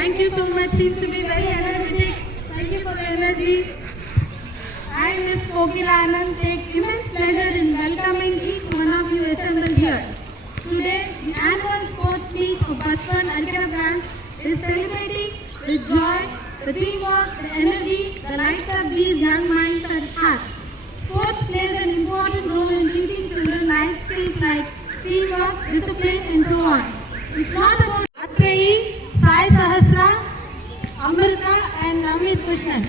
Thank you so much. Seems to be very energetic. Thank you for the energy. I, Miss Kokila Anand, take immense pleasure in welcoming each one of you assembled here. Today, the annual sports meet of Bachpan Arikara branch is celebrating the joy, the teamwork, the energy, the lights of these young minds and hearts. Sports plays an important role in teaching children life skills like teamwork, discipline, and so on. It's not about Atreyi, Sai Sahasra, Amrita, and Amit Krishnan.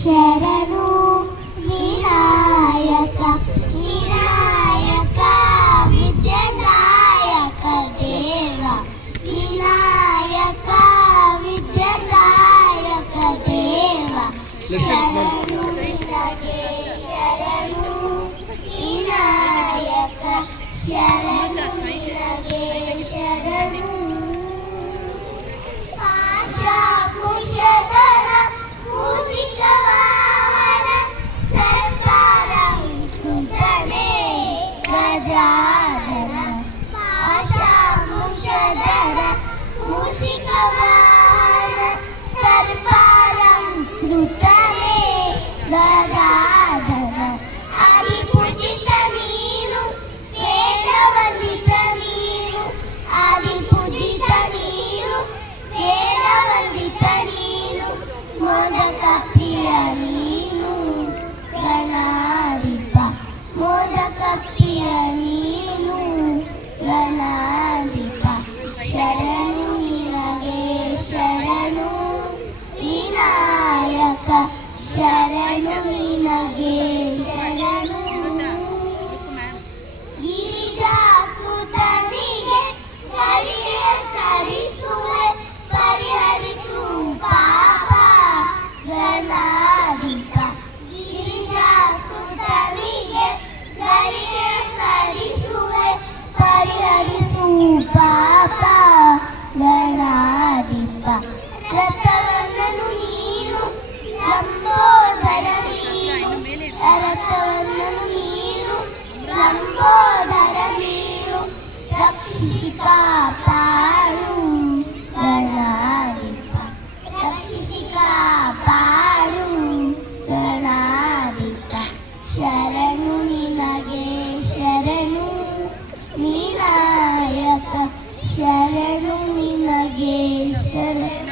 ಶರಣು ವಿನಾಯಕ ವಿನಾಯಕ ವಿದ್ಯಾನಾಯಕ ದೇವ ವಿನಾಯಕ ವಿದ್ಯಾನಾಯಕ ದೇವ ಶರಣು ವಿನಾಯಕ ಶರಣು ಶರಣು ಆಶಾ ಮುಷದರ ಮೂಷಿಕವಾಹನ ಸರ್ಕಾರಂ ಕುಂತನೆ ಗಜಾನನ ಆಶಾ ಮುಷದರ ಮೂಷಿಕವಾಹನ ಸರ್ಕಾರಂ ಕುಂತನೆ ಗಜಾನನ ಆದಿಪೂಜಿತ ನೀನು ವೇದವಂದಿತ ನೀನು ಆದಿಪೂಜಿತ ನೀನು ವೇದವಂದಿತ ನೀನು ಮೋದಕ ಪ್ರಿಯ ನೀನು ಗಣಾಧಿಪ ಮೋದಕ ಪ್ರಿಯ ನೀನು ಗಣಾಧಿಪ ಶರಣು ನಿನಗೆ ಶರಣು ವಿನಾಯಕ ಶರಣು ನಿನಗೆ ಶರಣು ಗಿರಿಜಾಸುತನಿಗೆ ಗರಿಗೆ ಸರಿಸುವೆ ಪರಿಹರಿಸು ಪಾಪ ಗಣಾಧಿಪ ಗಿರಿಜಾಸುತನಿಗೆ ಗರಿಗೆ ಸರಿಸುವೆ ಪರಿಹರಿಸು ಪಾಪ ಗಣಾಧಿಪ ರಥವನ್ನನು ನೀನು ಲಂಬೋದರ ನೀನು ರಥವನ್ನನು ನೀನು ಲಂಬೋದರ ನೀನು ರಕ್ಷಿಸಿ ಕಾಪಾಡು ಗಣಾಧಿಪ ರಕ್ಷಿಸಿ ಕಾಪಾಡು ಗಣಾಧಿಪ ಶರಣು ನಿನಗೆ ಶರಣು ವಿನಾಯಕ ಶರಣು ನಿನಗೆ ಶರಣು